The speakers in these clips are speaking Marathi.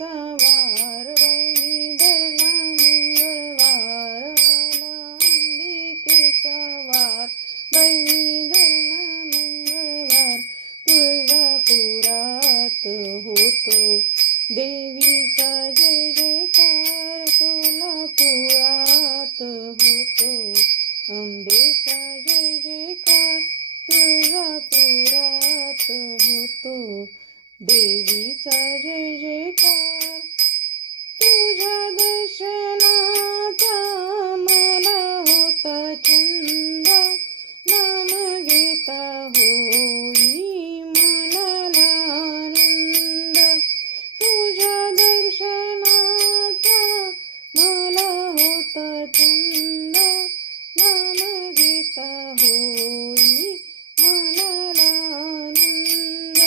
अंबिकेचा वार बाई धरला मंगळवार आला अंबिकेचा वार बाई धरला मंगळवार तुळजापुरात होतो देवीचा जय जयकार कोल्हापुरात होतो अंबेचा जय जयकार तुळजापुरात होतो देवीचा जय जयकार तुझ्या दर्शनाचा मला होता छंद नाम घेता होई मनाला आनंद तुझ्या दर्शनाचा मला होता छंद नाम घेता होई मनाला आनंद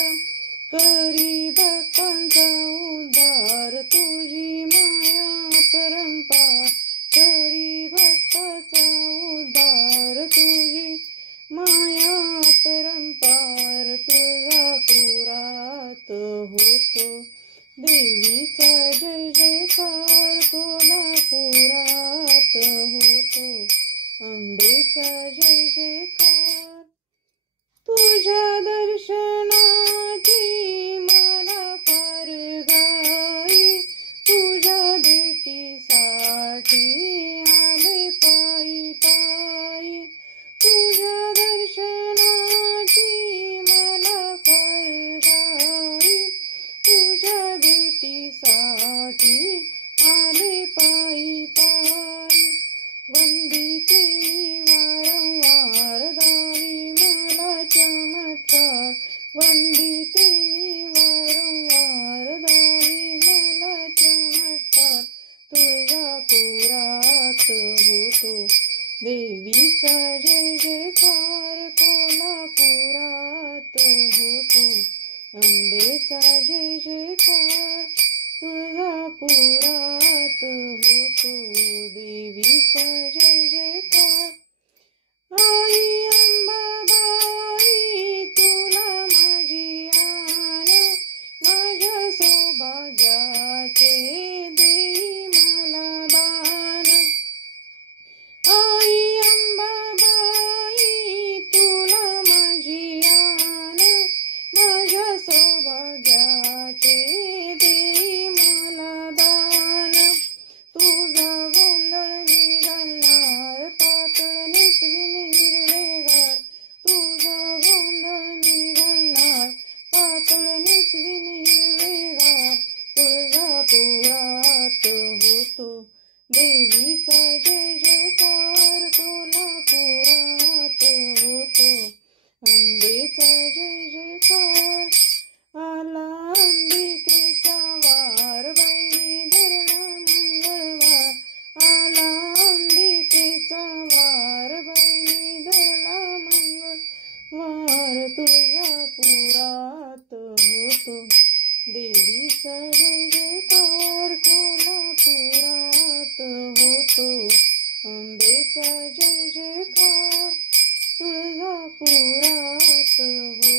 करी भक्तांचा उद्धार तुझी माया परंपार करी भक्ताचा उद्धार तुझी माया परंपार तुळजापुरात होतो देवीचा जय जयकार कोल्हापुरात होतो अंबेचा जय जयकार तुझ्या दर्शनाची मला फार घाई तुझ्या भेटीसाठी आले पायी पायी तुझ्या दर्शनाची मला फार घाई तुझ्या भेटीसाठी आले पायी पायी वंदिते मी वारंवार दावी मला चमत्कार वंदिते मी वारंवार दावी मला चमत्कार तुळजापुरात होतो देवीचा जय जयकार कोल्हापुरात होतो अंबेचा जय जयकार तुळजापुरात होतो देवीचा जय जयकार आई अंबाबाई तुला माझी आण माझ्या सौभाग्याचे देई मला दान आई अंबाबाई तुला माझी आण माझ्या सौभाग्याचे देई मला दान तुझा गोंधळ मी घालणार पातळ नेसवीन हिरवेगार तुझा गोंधळ मी घालणार पातळ नेसवीन हिरवेगार तुळजापुरात होतो देवीचा जय जयकार कोल्हापुरात होतो अंबेचा जय जयकार आला अंबिकेचा वार बाई धरला मंगळवार आला अंबिकेचा वार बाई धरला मंगळवार तुळजापुरात होतो देवीचा जय जयकार कोल्हापुरात होतो अंबेचा जय जयकार तुळजापुरात होतो